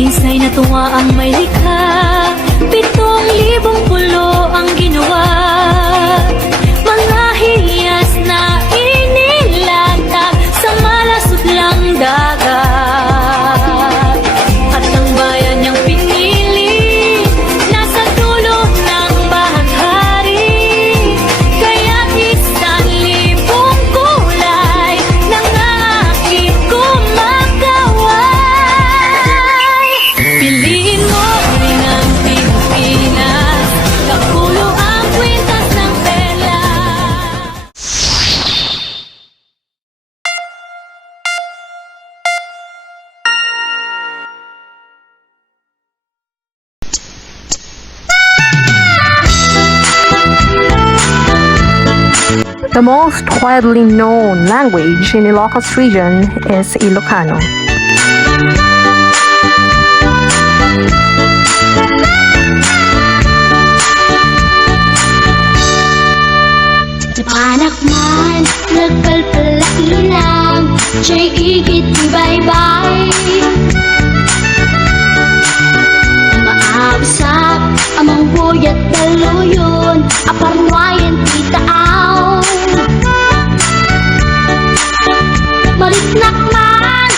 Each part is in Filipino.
Minsa'y natuwa ang may likha, 7,000 pulo ang ginawa. Mga hiyas na inilatag sa malasot lang dagat. At ang bayan niyang pinili nasa dulo ng bahaghari. Kaya't 1,000 kulay nangangakit kumakaway. Piliin mo rin ang Pilipinas, kapulo ang kwintas ng tela. The most widely known language in Ilocos region is Ilocano. Napanak man, nagpalpalailang, siya'y igit ibay-bay. Maabsap, amang buyat daluyon, aparwayan titaaw. Maliknak man,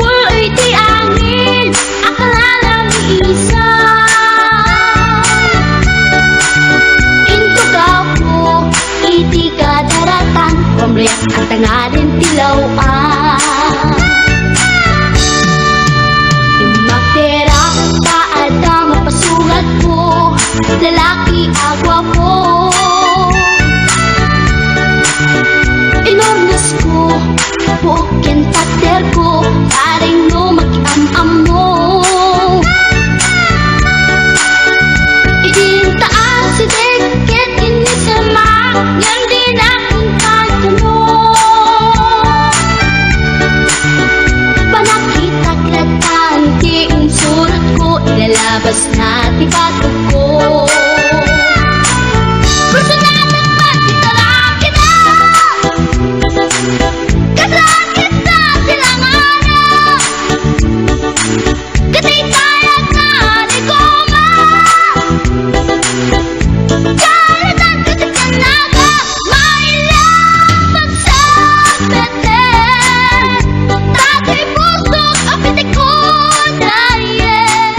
puloy ti angin, akala lang isa. Intugaw ko, iti kadaratan, pamriyak at tangarin tilawaan. Imaktera, paada mapasugat ko, lalaki agwa po. Inornas ko, bukin pater ko, paring no makiam-am mo. Idintaan si Deket, inisama, yan din aking kanto. Panakita klatan, tiing surat ko, ilalabas na tibatog ko. Gusto natin magkitalang kita, katlakit na silanganan. Katitayag na ligoma, kalitan katikanaga, mailang magsabete. Tatay pusok, apitik ko dayen.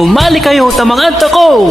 Pumali kayo sa mga tako!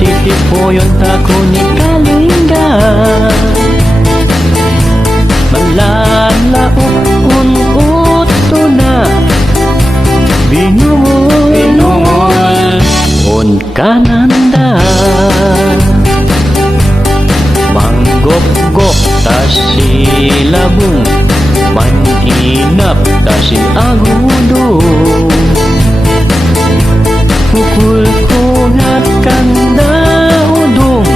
Titipoyon tako ni Kalinga Malalaok uto na Binungol on kananda Manggop-gop ta silabong Maninap ta si agudo Pukul kunat kanda udong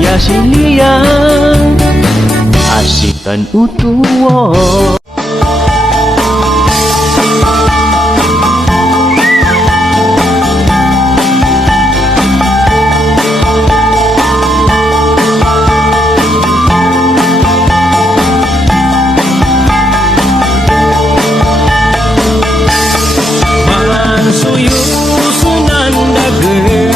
Ya siliyang asitan utuwo Suyusunan dagem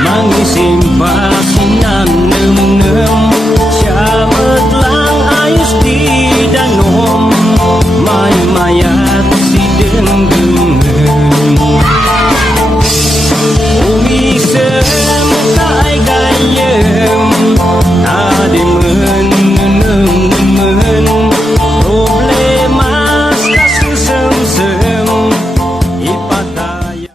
Mangisim pasinan nem-nem Syamet lang ayos di danom May mayat si denggem Umisem kay gayem Ademen nemen Problema kasusem-sem Ipataya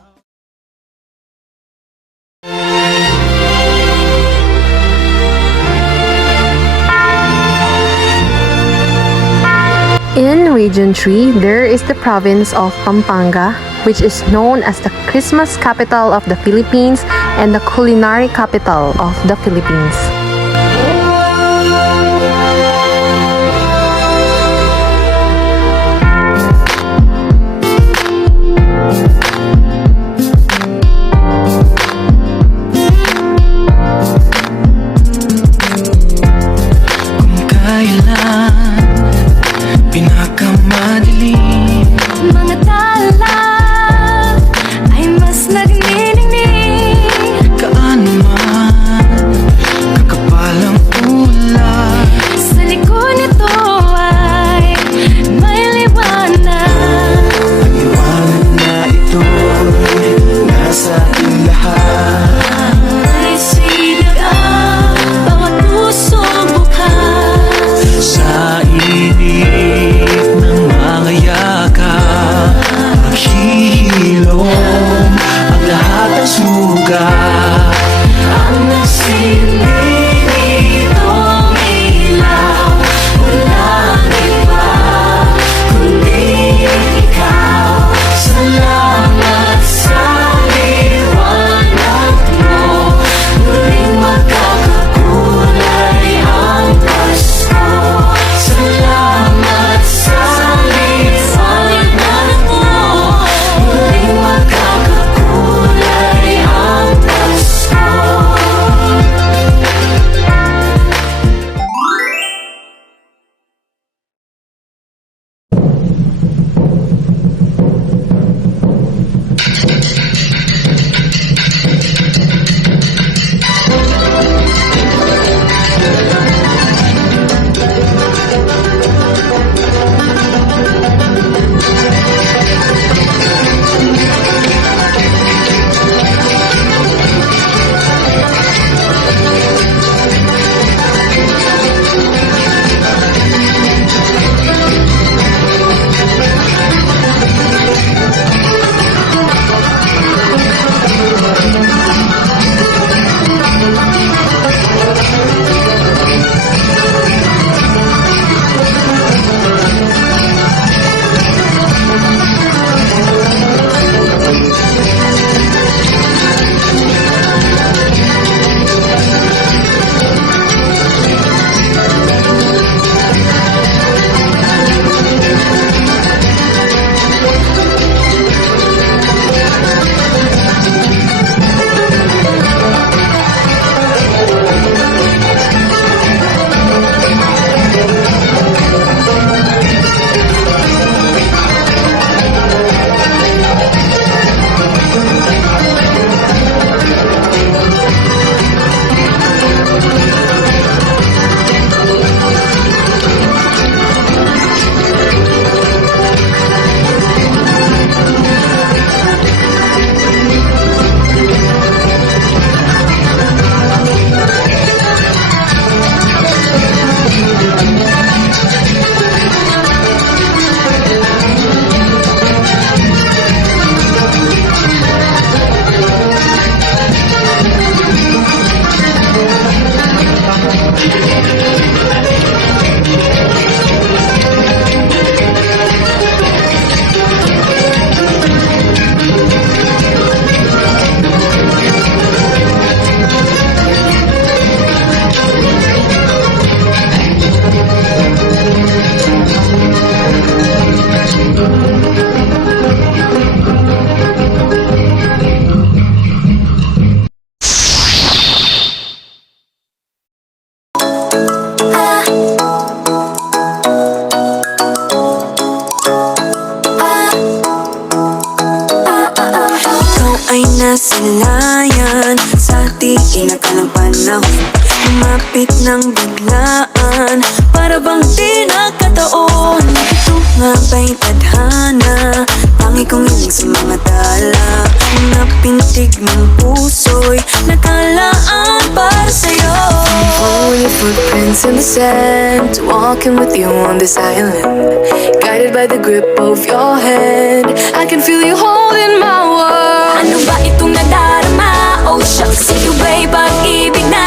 In Region 3, there is the province of Pampanga, which is known as the Christmas capital of the Philippines and the culinary capital of the Philippines. Pinakamadilim Mga tala ay mas nagniningning Kaano man hilayan sa di inakalang panahon. Lumapit ng biglaan, para bang di nagkataon. Ito nga ba'y tadhana, tangi kong iling sa mga dala. Napintig ng puso'y nakalaan para sa'yo. Following your footprints in the sand, walking with you on this island, guided by the grip of your hand. I can feel you holding my world. Ano ba itong nadarama? Oh shucks, ito ba'y pag-ibig na?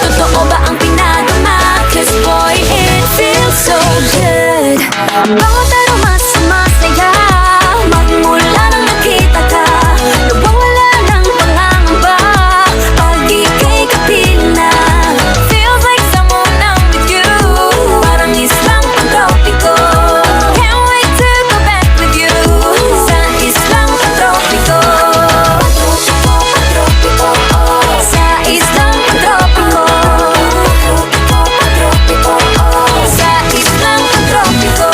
Totoo ba ang pinagama? 'Cause boy, it feels so good. Bawat aroma sumasaya, magmula nang nakita ka. Nawawala ng pangangamba, pag ika'y kapiling na. Feels like someone I'm with you, parang islang pantropiko. Can't wait to go back with you, sa islang pantropiko. Sa islang pantropiko. Sa islang pantropiko.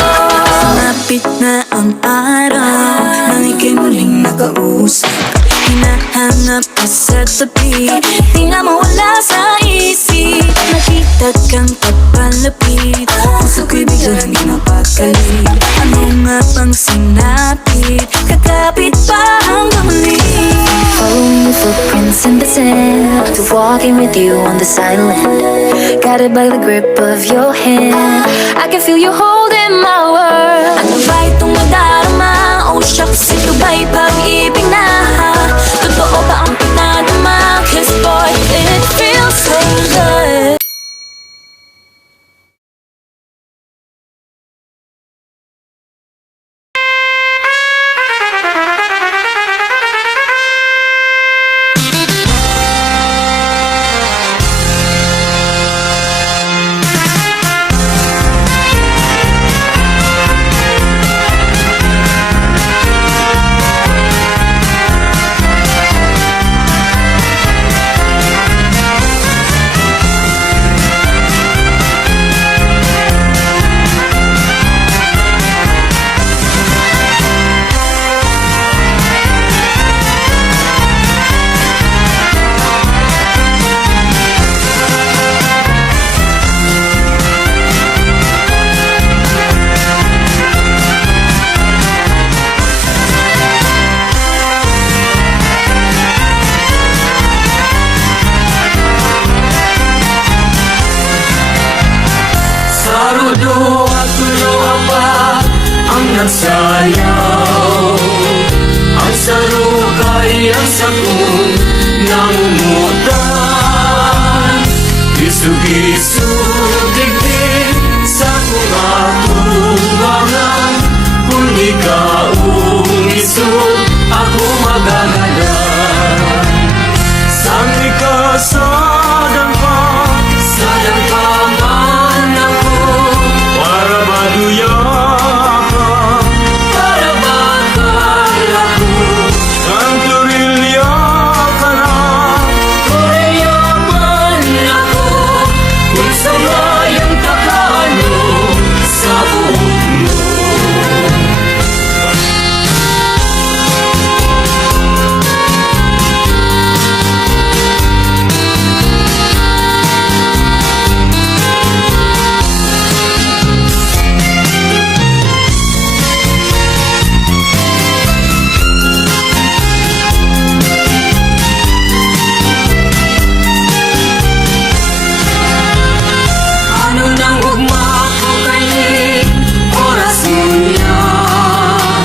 Lumapit na ang araw, nang ika'y muling nakausap. Hinahanap ka sa tabi, di na mawala sa isip. Nakita kang papalapit, puso ko'y biglang di mapakali. Ano nga bang sinapit, kakapit pa hanggang muli. Following your footprints in the sand, to walking with you on this island, guided by the grip of your hand. I can feel you holding my world. Ano ba itong nadarama? Oh shucks, ito ba'y pag-ibig na? Totoo ba ang pinagama? 'Cause boy, it feels so good. Sarudo at tuloa pa ang nagsayaw. Ang sarukay ang sakong nangumutan. Isug-isug digdig sa kumatubangan. Kung ikaw isug, ako magagalan. Sangli ka sa dampa, sa dampa man ako. Para maduya ka, para magkala ko. Ang turilya ka na, turilya man ako. Kung samayang takano sa buong mundo. Ano nang ugma ko kayo, oras mo yan.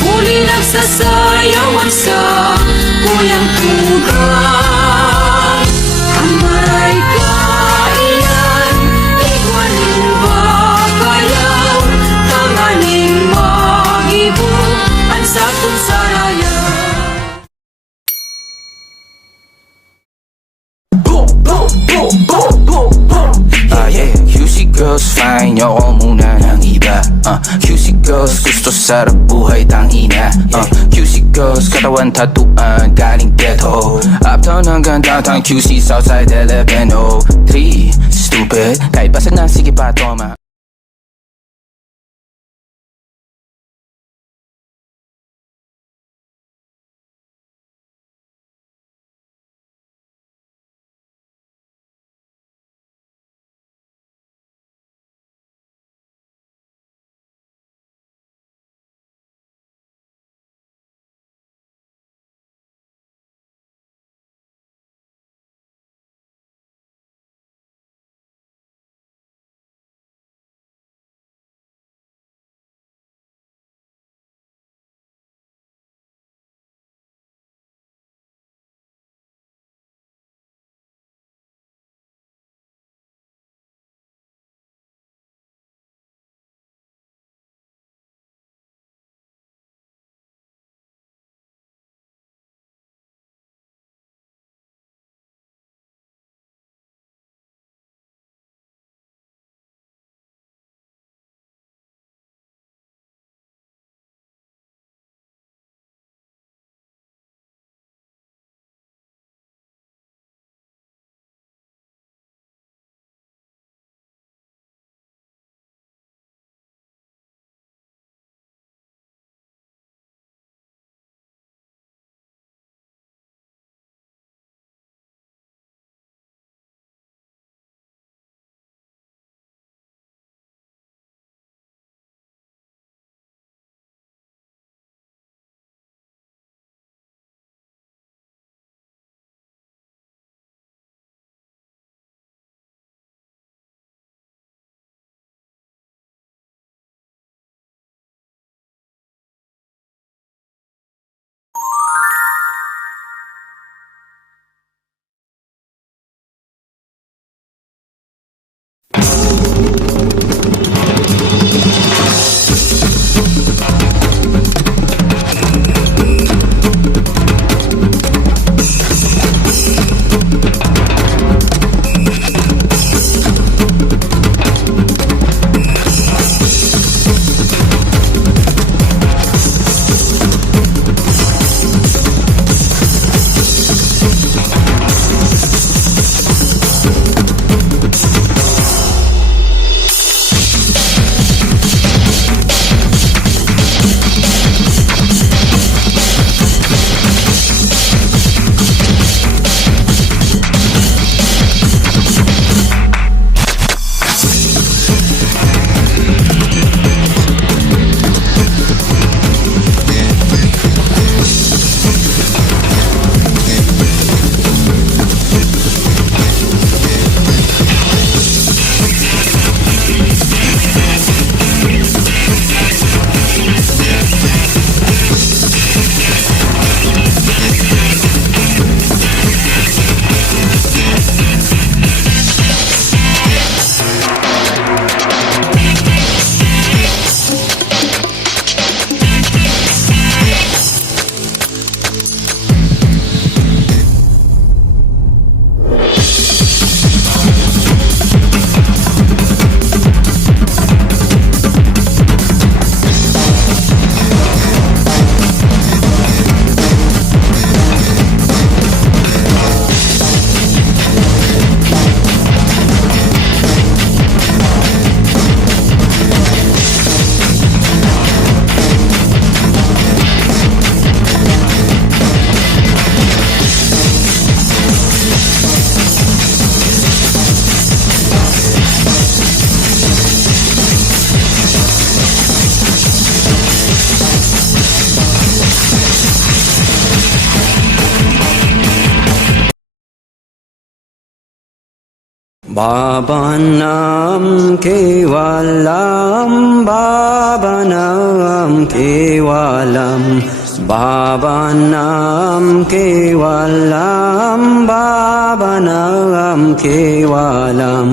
Muli nagsasayawan sa kuyang tugang. Ang maray kailan, igwanin ba kayaw? Tanganing mag-ibo, ang sakong sarayan. Yeah, QC girls fine, yoko muna ng iba. QC girls gusto sarap buhay tangina. QC girls katawan tatuan galing ghetto. Uptown hanggang downtown QC Southside Filipino. 3 stupid, kahit basag na sige pa toma. Bhavanam Kevalam Bhavanam Kevalam Bhavanam Kevalam Bhavanam Kevalam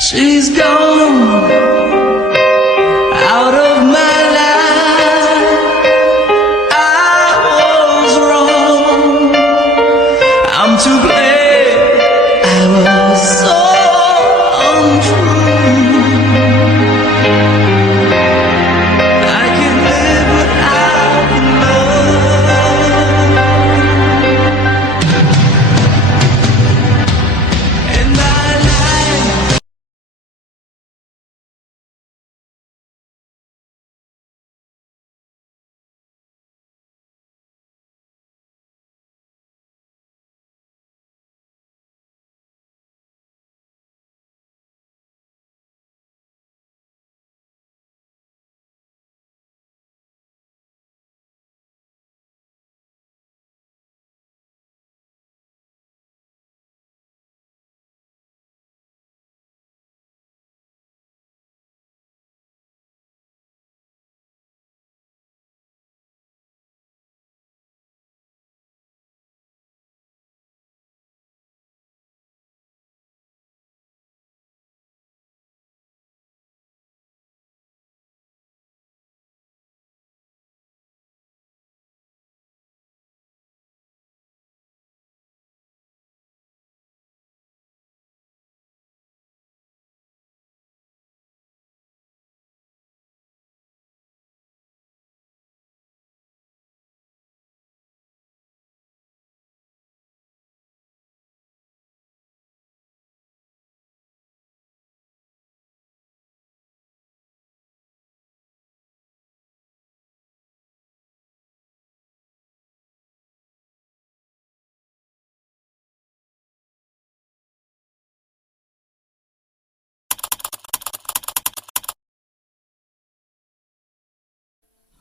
She's gone out of my life. I was wrong. I'm too glad I was so untrue. I can live without love. And my life.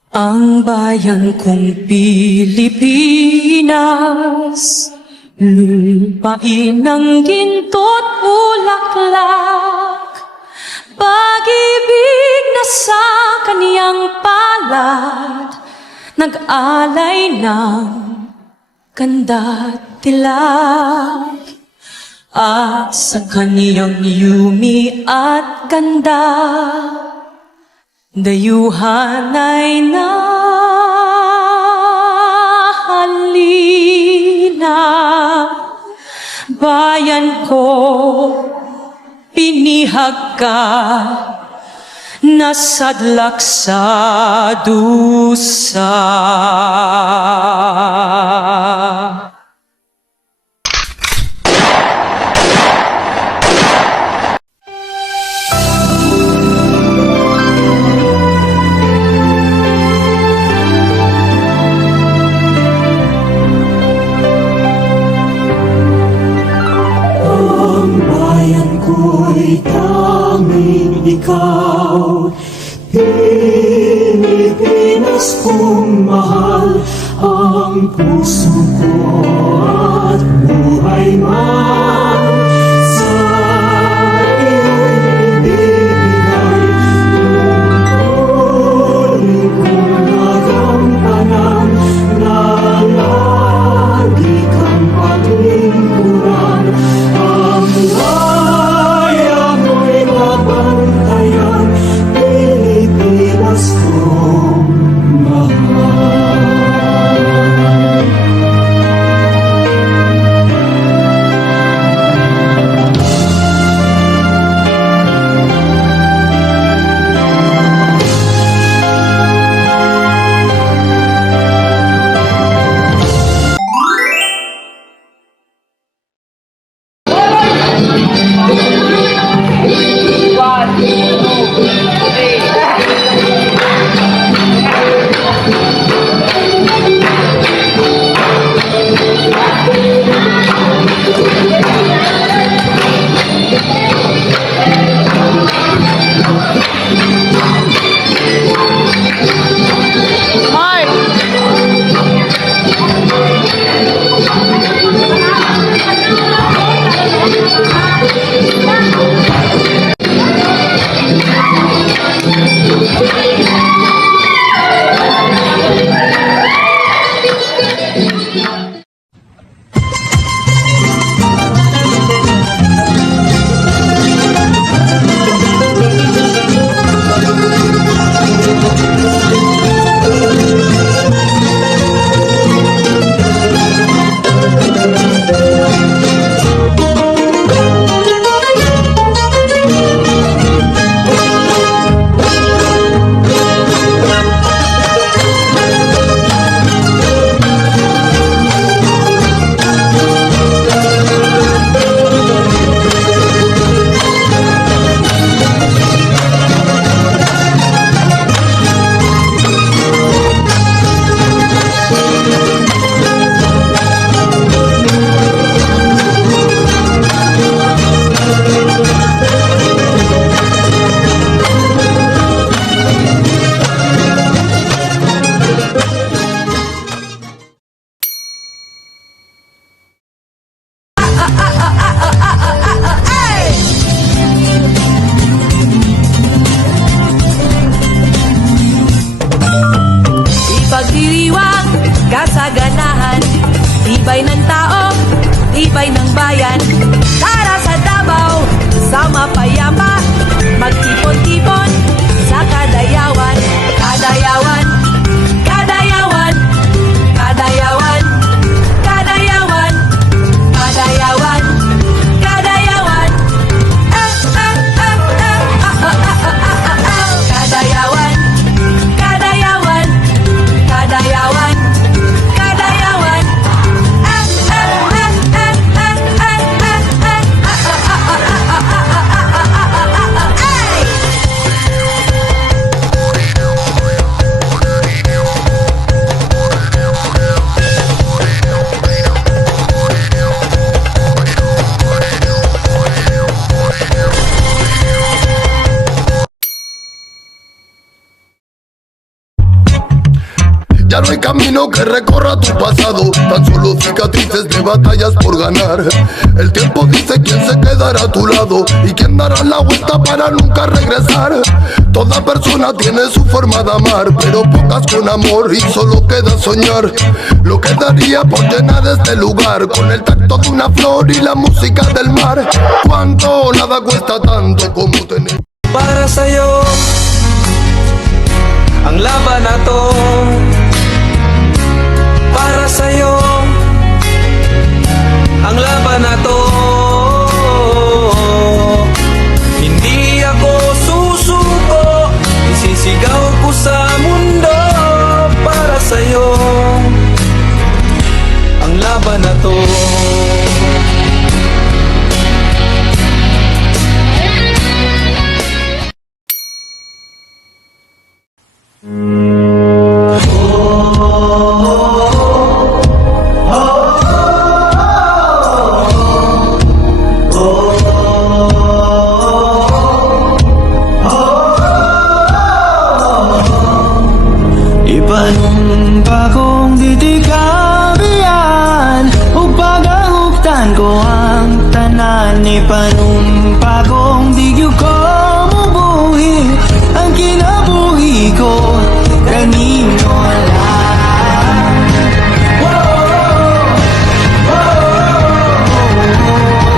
Ang bayan kong Pilipinas, lupain ng ginto't bulaklak, pag-ibig na sa kaniyang palad, nag-alay ng ganda't tilag. At sa kaniyang yumi at ganda, dayuhan ay halina, bayan ko, pinihag ka, nasadlak sa dusa. Bayan ko'y tanging ikaw, Pilipinas kong mahal, ang puso ko at buhay man sa iyo'y bibigay. Tungkulin kong nagampanan na lagi kang paglingkuran. Ang laya mo'y babantayan, Pilipinas kong mahal. Ipagdiriwang kasaganahan, tibay ng tao, tibay ng bayan. Tara sa Davao, sa mapayapa, magtipon-tipon sa Kadayawan. Kadayawan, Kadayawan, Kadayawan, Kadayawan, Kadayawan, Kadayawan. Kadayawan, Kadayawan, Kadayawan, Kadayawan. Ya no hay camino que recorra tu pasado, tan solo cicatrices de batallas por ganar. El tiempo dice quién se quedará a tu lado y quién dará la vuelta para nunca regresar. Toda persona tiene su forma de amar, pero pocas con amor y solo queda soñar. Lo que daría por llenar este lugar con el tacto de una flor y la música del mar. Cuánto nada cuesta tanto como tener. Para sa'yo ang laban na to. Para sa'yo Ipanumpa kong titikabihan ug pagahugtan ko ang tanan. Ipanumpa kong di gyud ko mabuhi ang kinabuhi ko kanino lang.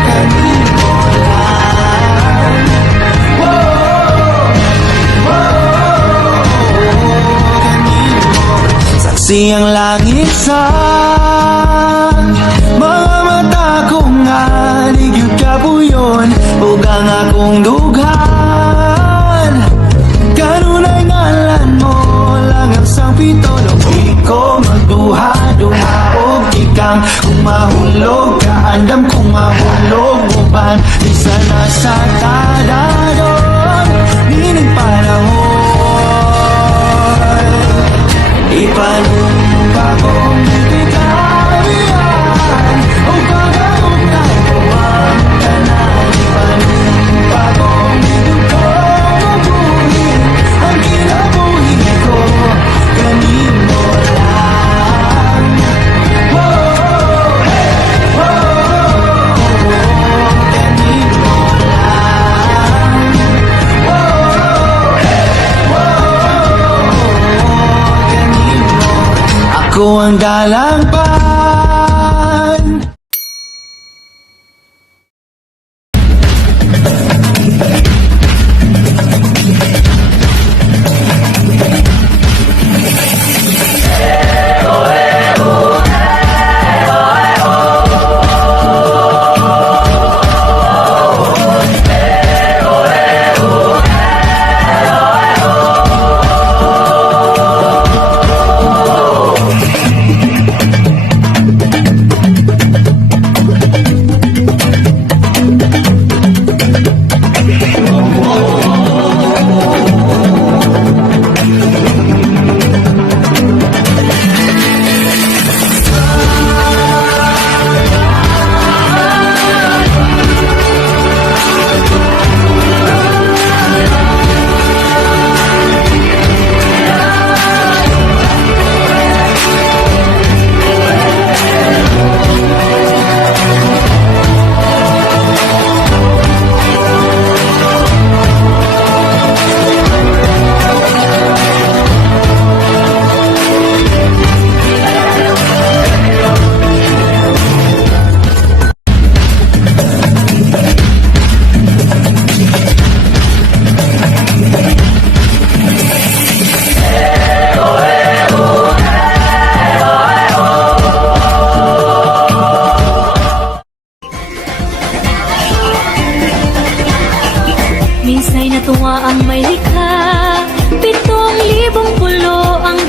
Kanino lang. Saksi ang langit sa mga mata kong nga di gyud kapuyon ug ang akong dughan kanunay ngalan mo lang ang sang pito. Di ko magduha-duha og ikang kung mahulog ka andam kung mahulog mo ban di sana sa tadadon dining panahon. Ipanumpa kong titikabihan o pagahugtan ko ang tanan. Ipanumpa kong di ko mabuhi ang kinabuhi ko kanino lang. Kanino lang. Ako ang dalangpan. Minsay natuwa ang may likha, 7,000 pulo ang